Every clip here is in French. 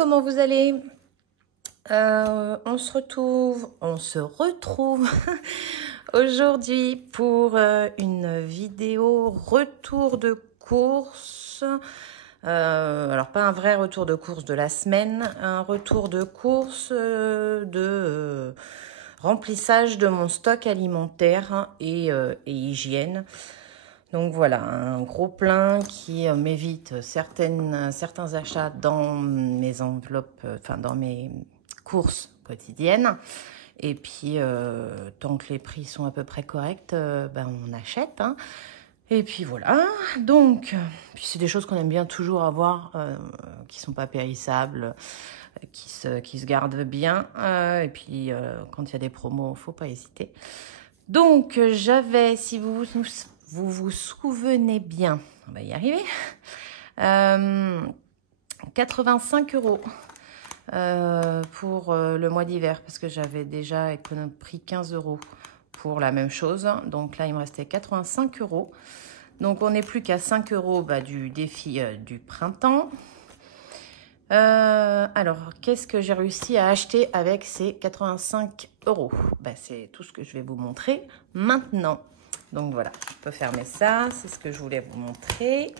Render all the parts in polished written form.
comment vous allez? On se retrouve aujourd'hui pour une vidéo retour de course. Alors pas un vrai retour de course de la semaine, un retour de course de remplissage de mon stock alimentaire et hygiène. Donc voilà, un gros plein qui m'évite certains achats dans mes enveloppes, enfin dans mes courses quotidiennes. Et puis, tant que les prix sont à peu près corrects, ben on achète. Hein. Et puis voilà, donc, puis c'est des choses qu'on aime bien toujours avoir, qui sont pas périssables, qui se gardent bien. Et puis, quand il y a des promos, faut pas hésiter. Donc, j'avais, si vous vous souvenez bien, on va y arriver, 85 € pour le mois d'hiver, parce que j'avais déjà pris 15 € pour la même chose. Donc là, il me restait 85 €. Donc, on n'est plus qu'à 5 € du défi du printemps. Alors, qu'est-ce que j'ai réussi à acheter avec ces 85 €? Ben, c'est tout ce que je vais vous montrer maintenant. Donc voilà, je peux fermer ça, c'est ce que je voulais vous montrer.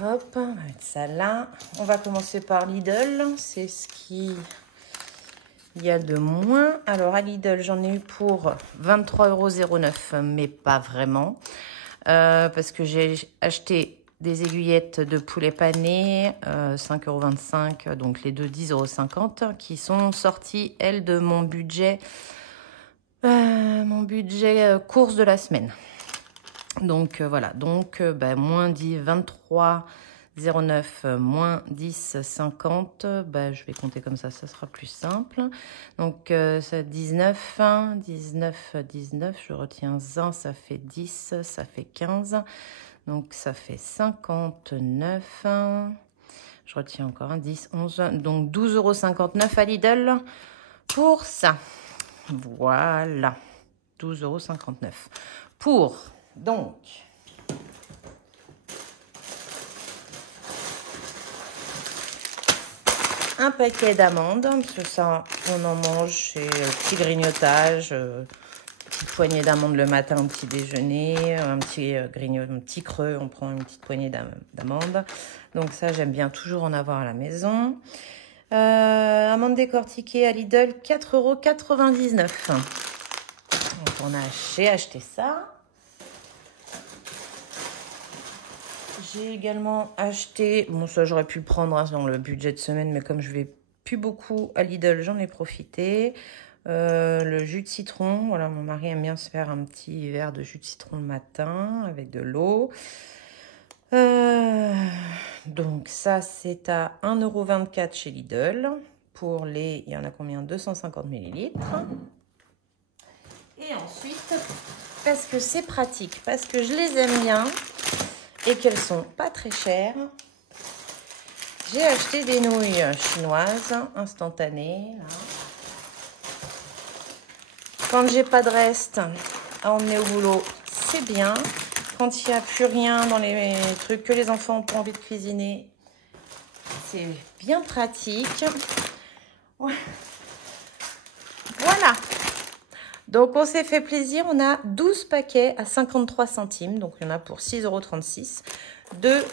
Hop, on va mettre ça là. On va commencer par Lidl, c'est ce qu'il y a de moins. Alors à Lidl, j'en ai eu pour 23,09 €, mais pas vraiment. Parce que j'ai acheté des aiguillettes de poulet pané, 5,25 €, donc les deux 10,50 €, qui sont sorties, elles, de mon budget course de la semaine. Donc voilà, donc moins 23,09 €, moins 10,50 €, je vais compter comme ça sera plus simple. Donc c'est 19, 19, 19, je retiens 1, ça fait 10, ça fait 15, donc ça fait 59, je retiens encore un 10, 11, donc 12,59 € à Lidl pour ça. Voilà, 12,59 € pour, donc, un paquet d'amandes, parce que ça, on en mange, c'est petit grignotage, petite poignée d'amandes le matin au petit déjeuner, un petit un petit creux, on prend une petite poignée d'amandes. Donc ça, j'aime bien toujours en avoir à la maison. Amandes décortiquées à Lidl, 4,99 €. Donc j'ai acheté ça. J'ai également acheté, bon ça j'aurais pu le prendre dans le budget de semaine, mais comme je vais plus beaucoup à Lidl, j'en ai profité. Le jus de citron, voilà, mon mari aime bien se faire un petit verre de jus de citron le matin avec de l'eau. Donc ça c'est à 1,24 € chez Lidl. Pour il y en a combien? 250 ml. Et ensuite, parce que c'est pratique, parce que je les aime bien et qu'elles sont pas très chères, j'ai acheté des nouilles chinoises instantanées. Là. Quand j'ai pas de reste à emmener au boulot, c'est bien. Quand il n'y a plus rien dans les trucs que les enfants n'ont pas envie de cuisiner, c'est bien pratique. Ouais. Voilà. Donc, on s'est fait plaisir. On a 12 paquets à 53 centimes. Donc, il y en a pour 6,36 € de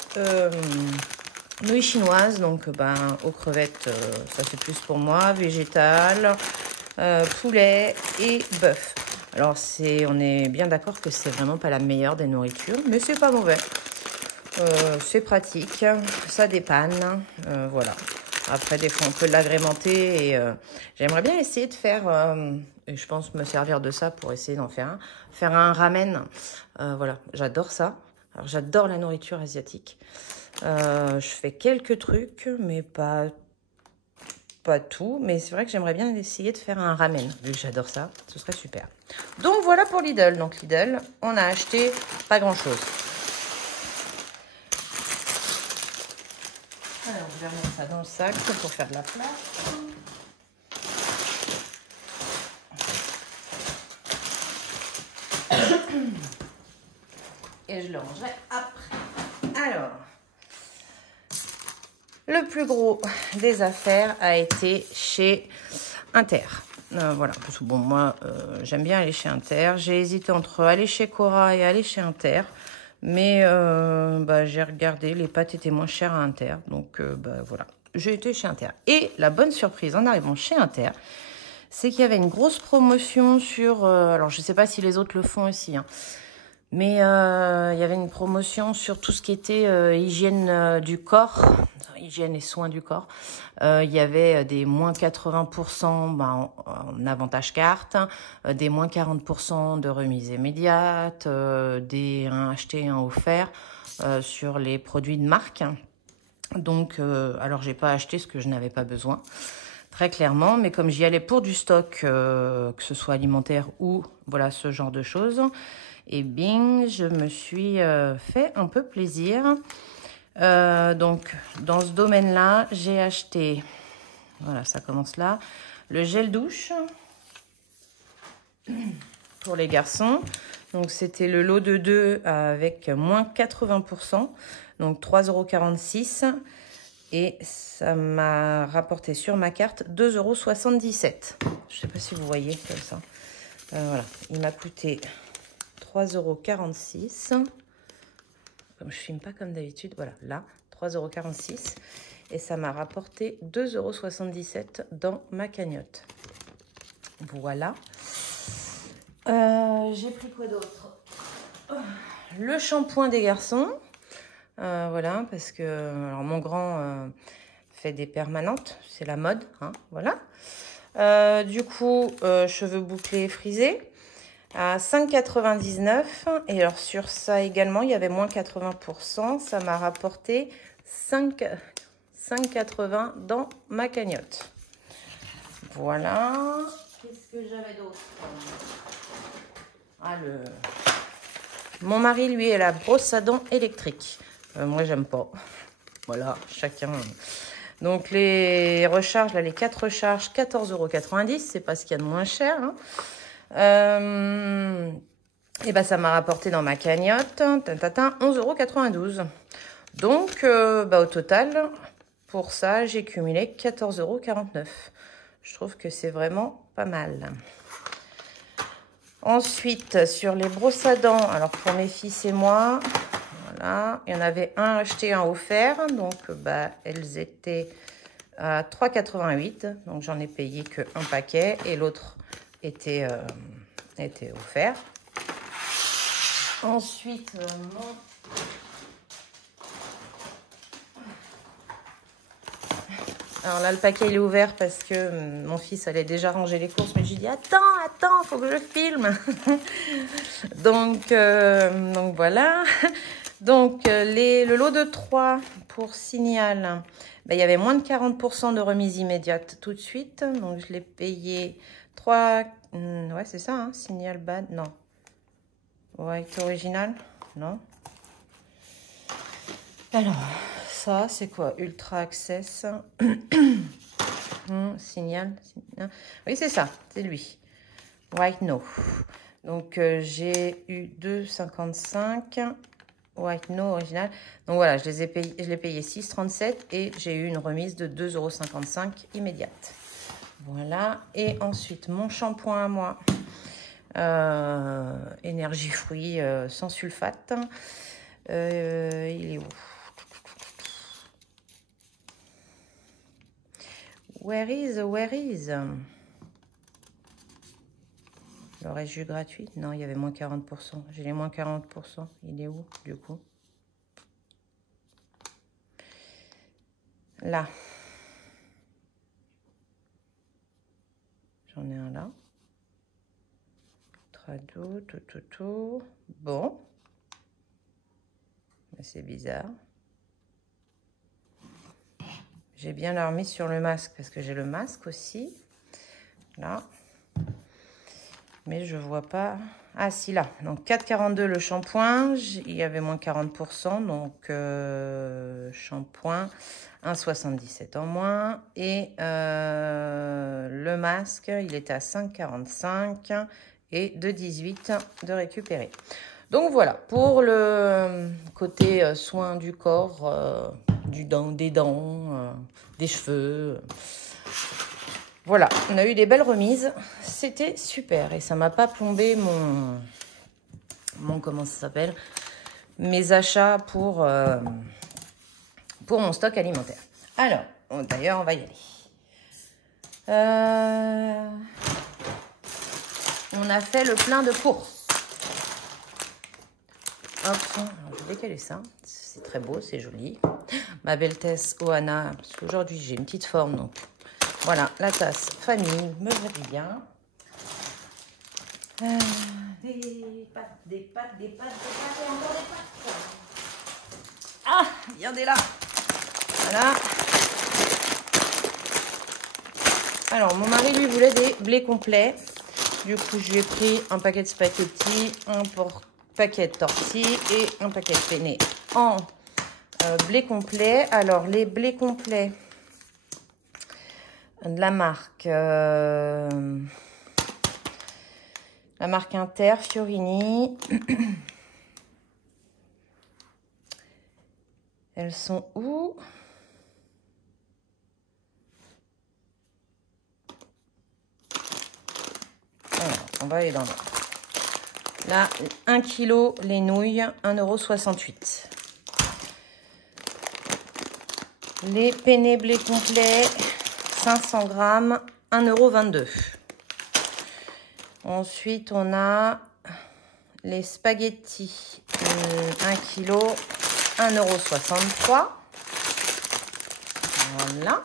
nouilles chinoises. Donc, aux crevettes, ça c'est plus pour moi. Végétal, poulet et bœuf. Alors, on est bien d'accord que c'est vraiment pas la meilleure des nourritures. Mais c'est pas mauvais. C'est pratique. Ça dépanne. Voilà. Après, des fois, on peut l'agrémenter et j'aimerais bien essayer de faire, et je pense me servir de ça pour essayer d'en faire un ramen. Voilà, j'adore ça. Alors, j'adore la nourriture asiatique. Je fais quelques trucs, mais pas tout. Mais c'est vrai que j'aimerais bien essayer de faire un ramen, vu que j'adore ça. Ce serait super. Donc, voilà pour Lidl. Donc, Lidl, on a acheté pas grand-chose. Alors, je vais remettre ça dans le sac pour faire de la place. Et je le rangerai après. Alors, Le plus gros des affaires a été chez Inter. Voilà, parce que bon, moi, j'aime bien aller chez Inter. J'ai hésité entre aller chez Cora et aller chez Inter. Mais bah, j'ai regardé, les pâtes étaient moins chères à Inter. Donc bah, voilà, j'ai été chez Inter. Et la bonne surprise en arrivant chez Inter, c'est qu'il y avait une grosse promotion sur... alors, je ne sais pas si les autres le font aussi, hein, mais il y avait une promotion sur tout ce qui était hygiène du corps, hygiène et soins du corps. Il y avait des moins 80% en avantage carte, des moins 40% de remise immédiate, des un acheté, un offert sur les produits de marque. Donc, alors j'ai pas acheté ce que je n'avais pas besoin, très clairement, mais comme j'y allais pour du stock, que ce soit alimentaire ou voilà ce genre de choses, et bing, je me suis fait un peu plaisir. Donc, dans ce domaine-là, j'ai acheté, voilà, ça commence là, le gel douche pour les garçons. Donc, c'était le lot de 2 avec moins 80%, donc 3,46 €. Et ça m'a rapporté sur ma carte 2,77 €. Je ne sais pas si vous voyez comme ça. Voilà, il m'a coûté 3,46 €. Comme je ne filme pas comme d'habitude, voilà, là, 3,46 €. Et ça m'a rapporté 2,77 € dans ma cagnotte. Voilà. J'ai pris quoi d'autre? Le shampoing des garçons. Voilà, parce que alors, mon grand fait des permanentes. C'est la mode, hein, voilà. Du coup, cheveux bouclés et frisés. À 5,99 €. Et alors sur ça également, il y avait moins 80%. Ça m'a rapporté 5,80 € dans ma cagnotte. Voilà. Qu'est-ce que j'avais d'autre? Ah, mon mari, lui, est la brosse à dents électrique. Moi, j'aime pas. Voilà, chacun. Donc les recharges, là, les 4 recharges, 14,90 €. C'est pas ce qu'il y a de moins cher, hein. Et ben ça m'a rapporté dans ma cagnotte 11,92 €. Donc au total, pour ça, j'ai cumulé 14,49 €. Je trouve que c'est vraiment pas mal. Ensuite, sur les brosses à dents, alors pour mes fils et moi, voilà, il y en avait un acheté, un offert. Donc elles étaient à 3,88 €. Donc j'en ai payé qu'un paquet et l'autre était offert. Ensuite, alors là, le paquet, il est ouvert parce que mon fils allait déjà ranger les courses. Mais j'ai dit, attends, faut que je filme. donc voilà. Donc, le lot de 3 pour Signal, il y avait moins de 40% de remise immédiate tout de suite. Donc, je l'ai payé 3... ouais, c'est ça, hein, Signal Bad, non. White original, non. Alors, ça, c'est quoi? Ultra Access. Signal. Oui, c'est ça, c'est lui. White No. Donc, j'ai eu 2,55. White No original. Donc, voilà, je l'ai payé 6,37 et j'ai eu une remise de 2,55 € immédiate. Voilà. Et ensuite, mon shampoing à moi. Énergie fruits sans sulfate. Il est où? Where is? Le jus gratuit? Non, il y avait moins 40%. J'ai les moins 40%. Il est où, du coup? Là. J'en ai un là. Trado, tout. Bon. C'est bizarre. J'ai bien la remise sur le masque parce que j'ai le masque aussi. Là. Mais je vois pas. Ah si, là. Donc 4,42 le shampoing. Il y avait moins 40%. Donc shampoing 1,77 en moins. Et le masque, il était à 5,45 et 2,18 de récupérer. Donc voilà, pour le côté soin du corps, des dents, des cheveux. Voilà, on a eu des belles remises. C'était super et ça m'a pas plombé comment ça s'appelle, mes achats pour mon stock alimentaire. Alors, d'ailleurs, on va y aller. On a fait le plein de courses. Hop, alors je vais décaler ça. C'est très beau, c'est joli. Ma belle Tess Ohana, parce qu'aujourd'hui j'ai une petite forme, donc voilà, la tasse famille me va bien. Des pâtes, et encore des pâtes. Ah, regardez là. Voilà. Alors, mon mari, lui, voulait des blés complets. Du coup, je lui ai pris un paquet de spaghettis, un paquet de tortilles et un paquet de penne en blé complet. Alors, les blés complets de la marque Inter, Fiorini. Elles sont où? Alors, on va aller dans le... Là, 1 kg les nouilles, 1,68 €. Les penne blé complet, 500 grammes, 1,22 €. Ensuite, on a les spaghettis, 1 kg, 1,63 €. Voilà.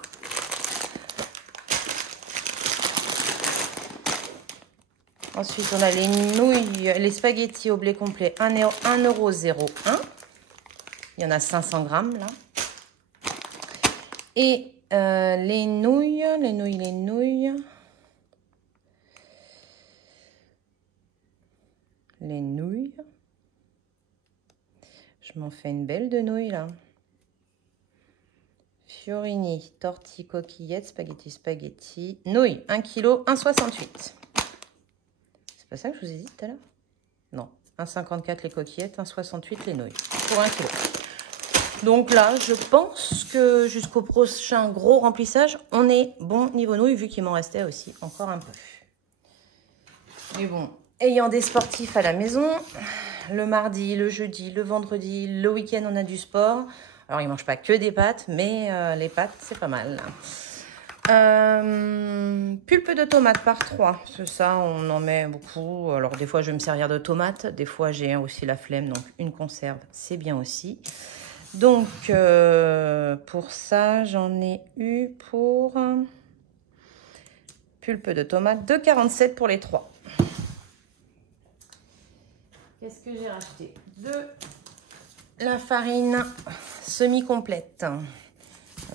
Ensuite, on a les nouilles, les spaghettis au blé complet, 1,01 €. Il y en a 500 grammes là. Et les nouilles. Je m'en fais une belle de nouilles là. Fiorini, tortilles, coquillettes, spaghetti. Nouilles, 1 kg, 1,68 €. C'est pas ça que je vous ai dit tout à l'heure? Non, 1,54 € les coquillettes, 1,68 € les nouilles. Pour 1 kg. Donc là, je pense que jusqu'au prochain gros remplissage, on est bon niveau nouilles, vu qu'il m'en restait aussi encore un peu. Mais bon, ayant des sportifs à la maison, le mardi, le jeudi, le vendredi, le week-end, on a du sport. Alors, ils ne mangent pas que des pâtes, mais les pâtes, c'est pas mal. Pulpe de tomates par 3. C'est ça, on en met beaucoup. Alors, des fois, je vais me servir de tomates. Des fois, j'ai aussi la flemme, donc une conserve, c'est bien aussi. Donc, pour ça, j'en ai eu pour pulpe de tomates, 2,47 € pour les 3. Qu'est-ce que j'ai racheté? De la farine semi-complète.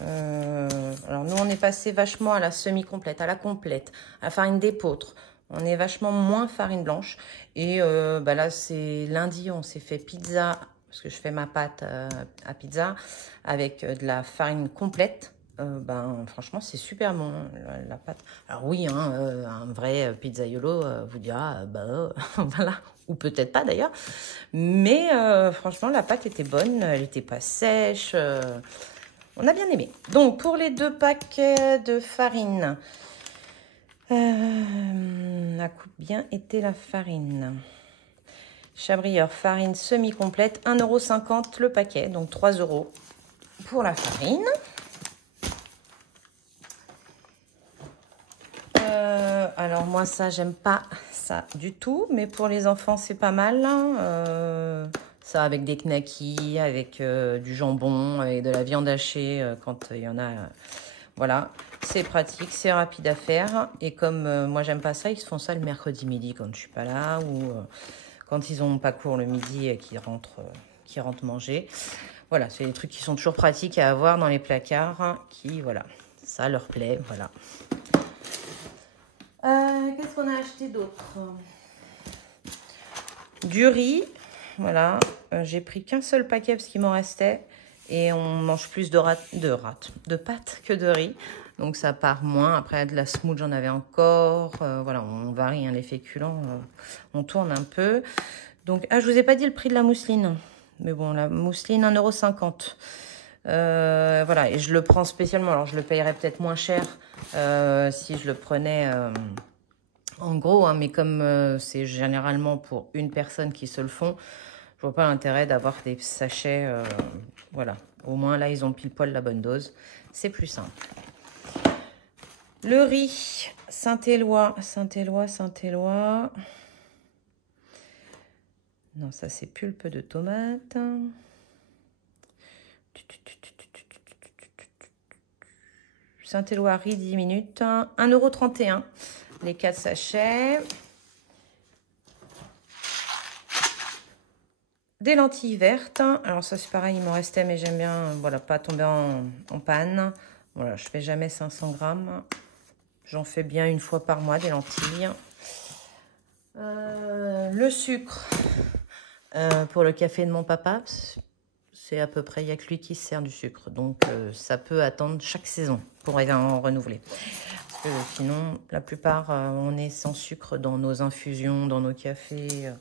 Alors, nous, on est passé vachement à la semi-complète, à la complète, à la farine d'épeautre. On est vachement moins farine blanche. Et là, c'est lundi, on s'est fait pizza, parce que je fais ma pâte à pizza avec de la farine complète. Franchement, c'est super bon, la pâte. Alors oui, un vrai pizzaiolo vous dira, voilà, ou peut-être pas d'ailleurs. Mais franchement, la pâte était bonne, elle n'était pas sèche. On a bien aimé. Donc, pour les 2 paquets de farine, a bien été la farine. Chabrieur, farine semi-complète, 1,50 € le paquet, donc 3 € pour la farine. Alors moi ça j'aime pas ça du tout, mais pour les enfants c'est pas mal. Ça avec des knackis, avec du jambon et de la viande hachée quand il y en a. Voilà, c'est pratique, c'est rapide à faire. Et comme moi j'aime pas ça, ils se font ça le mercredi midi quand je suis pas là ou quand ils ont pas cours le midi et qu'ils rentrent manger. Voilà, c'est des trucs qui sont toujours pratiques à avoir dans les placards, qui voilà, ça leur plaît, voilà. Qu'est-ce qu'on a acheté d'autre? Du riz, voilà. J'ai pris qu'un seul paquet parce qu'il m'en restait. Et on mange plus de pâtes que de riz. Donc ça part moins. Après, de la semoule, j'en avais encore. Voilà, on varie les féculents. On tourne un peu. Donc, ah, je vous ai pas dit le prix de la mousseline. Mais bon, la mousseline, 1,50 €. Voilà, et je le prends spécialement. Alors, je le payerais peut-être moins cher si je le prenais en gros. Hein, mais comme c'est généralement pour une personne qui se le font, je vois pas l'intérêt d'avoir des sachets. Voilà, au moins là, ils ont pile poil la bonne dose. C'est plus simple. Le riz, Saint-Éloi. Non, ça c'est pulpe de tomate. Saint-Éloi riz 10 minutes. 1,31 € les 4 sachets. Des lentilles vertes. Alors ça c'est pareil, il m'en restait, mais j'aime bien, voilà, pas tomber en panne. Voilà, je fais jamais 500 grammes. J'en fais bien une fois par mois des lentilles. Le sucre pour le café de mon papa, c'est à peu près, il n'y a que lui qui se sert du sucre. Donc ça peut attendre chaque saison pour en renouveler. Parce que sinon, la plupart, on est sans sucre dans nos infusions, dans nos cafés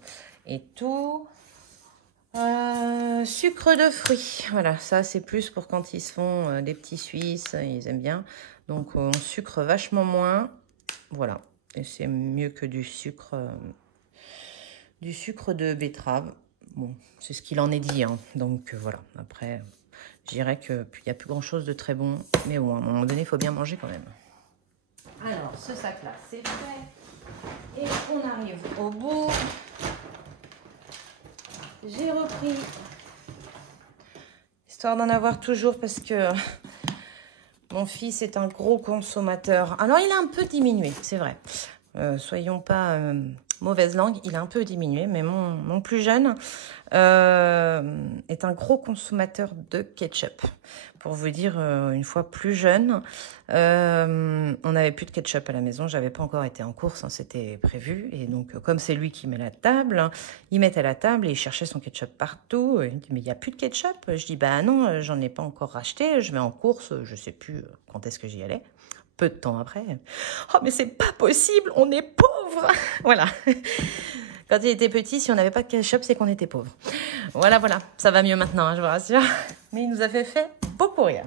et tout. Sucre de fruits, voilà, ça c'est plus pour quand ils se font des petits Suisses, ils aiment bien. Donc on sucre vachement moins, voilà, et c'est mieux que du sucre de betterave. Bon, c'est ce qu'il en est dit, hein. Donc voilà, après, je dirais qu'il n'y a plus grand chose de très bon, mais bon, à un moment donné, il faut bien manger quand même. Alors, ce sac-là, c'est fait, et on arrive au bout. J'ai repris, histoire d'en avoir toujours, parce que mon fils est un gros consommateur. Alors, il a un peu diminué, c'est vrai. Soyons pas mauvaise langue, il a un peu diminué, mais mon plus jeune est un gros consommateur de ketchup. Pour vous dire, une fois plus jeune, on n'avait plus de ketchup à la maison. J'avais pas encore été en course, hein, c'était prévu. Et donc, comme c'est lui qui met la table, hein, il mettait la table et il cherchait son ketchup partout. Il me dit, mais il n'y a plus de ketchup. Je dis, bah non, j'en ai pas encore racheté. Je vais en course, je sais plus quand est-ce que j'y allais. Peu de temps après. Oh, mais c'est pas possible, on est pauvres. Voilà. Quand il était petit, si on n'avait pas de ketchup, c'est qu'on était pauvres. Voilà, voilà. Ça va mieux maintenant, hein, je vous rassure. Mais il nous a fait beaucoup rire.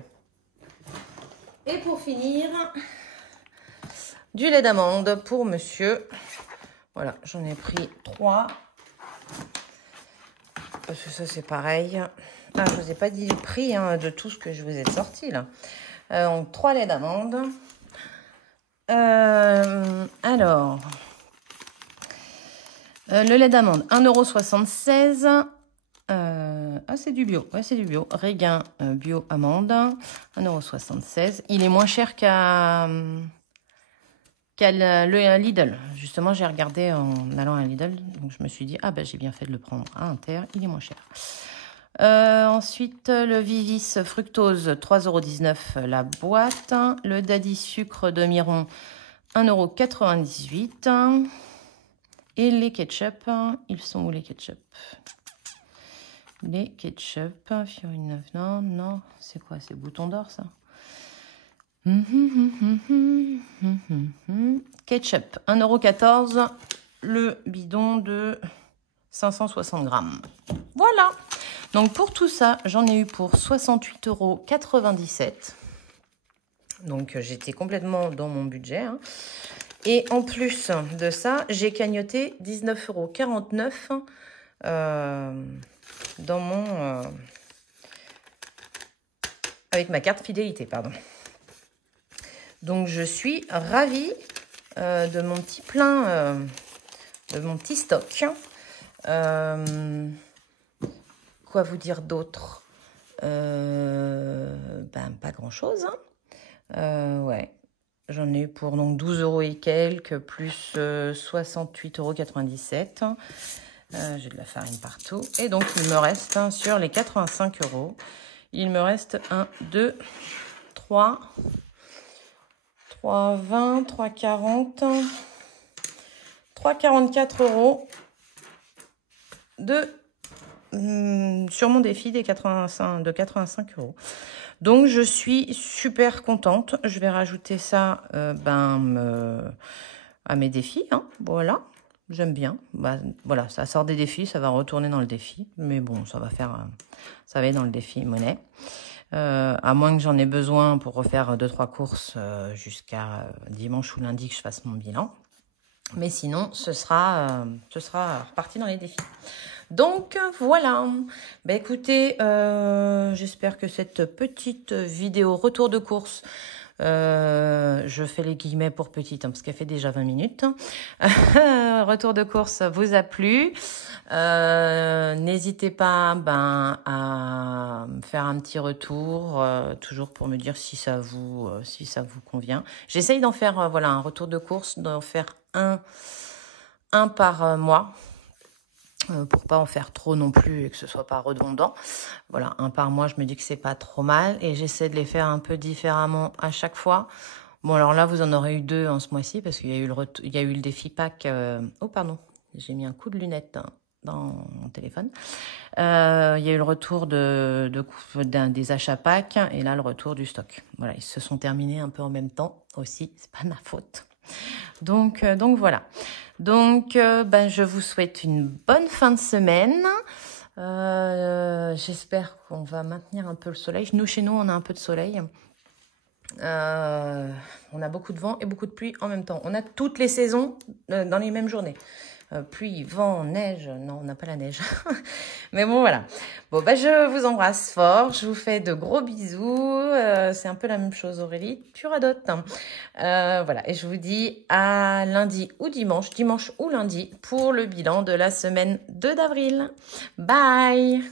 Et pour finir, du lait d'amande pour monsieur. Voilà, j'en ai pris 3. Parce que ça, c'est pareil. Ah, je vous ai pas dit le prix hein, de tout ce que je vous ai sorti, là. Donc, 3 laits d'amande. Alors, le lait d'amande, 1,76 €. Ah, c'est du bio. Ouais, c'est du bio. Réguin bio amande, 1,76 €. Il est moins cher qu'à le Lidl. Justement, j'ai regardé en allant à Lidl. Donc, je me suis dit, ah ben, j'ai bien fait de le prendre à Inter. Il est moins cher. Ensuite, le Vivis fructose, 3,19 € la boîte. Le Daddy sucre de Miron, 1,98 €. Et les ketchup, ils sont où les ketchup? Les ketchup, Fiorine 9, non, c'est quoi? C'est Bouton d'Or, ça? Ketchup, 1,14 €, le bidon de 560 grammes. Voilà. Donc, pour tout ça, j'en ai eu pour 68,97 €. Donc, j'étais complètement dans mon budget. Hein. Et en plus de ça, j'ai cagnoté 19,49 € dans mon... avec ma carte fidélité, pardon. Donc, je suis ravie de mon petit plein, de mon petit stock. Quoi vous dire d'autre? Ben, pas grand-chose. Hein. Ouais. J'en ai eu pour donc 12 € et quelques, plus 68,97 €. J'ai de la farine partout. Et donc, il me reste sur les 85 €. Il me reste 1, 2, 3, 3,20, 3,40, 3,44 € sur mon défi de 85 €. Donc, je suis super contente. Je vais rajouter ça à mes défis. Hein, voilà. j'aime bien. Bah, voilà, ça sort des défis, ça va retourner dans le défi. Mais bon, ça va être dans le défi monnaie. À moins que j'en ai besoin pour refaire 2-3 courses jusqu'à dimanche ou lundi que je fasse mon bilan. Mais sinon, ce sera reparti dans les défis. Donc, voilà. Bah, écoutez, j'espère que cette petite vidéo retour de course, je fais les guillemets pour petite, parce qu'elle fait déjà 20 minutes. Retour de course vous a plu. N'hésitez pas à me faire un petit retour, toujours pour me dire si ça vous convient. J'essaye d'en faire un retour de course, d'en faire un par mois. Pour pas en faire trop non plus et que ce soit pas redondant. Voilà, un par mois, je me dis que c'est pas trop mal et j'essaie de les faire un peu différemment à chaque fois. Bon, alors là, vous en aurez eu 2 en ce mois-ci parce qu'il y a eu le défi Pâques. Oh, pardon, j'ai mis un coup de lunette dans mon téléphone. Il y a eu le retour des achats Pâques et là, le retour du stock. Voilà, ils se sont terminés un peu en même temps aussi. C'est pas de ma faute. Donc voilà. Donc, je vous souhaite une bonne fin de semaine. J'espère qu'on va maintenir un peu le soleil. Nous, chez nous, on a un peu de soleil. On a beaucoup de vent et beaucoup de pluie en même temps. On a toutes les saisons dans les mêmes journées. Pluie, vent, neige. Non, on n'a pas la neige. Mais bon, voilà. Bon, je vous embrasse fort. Je vous fais de gros bisous. C'est un peu la même chose, Aurélie. Tu radotes. Voilà. Et je vous dis à lundi ou dimanche ou lundi, pour le bilan de la semaine 2 d'avril. Bye!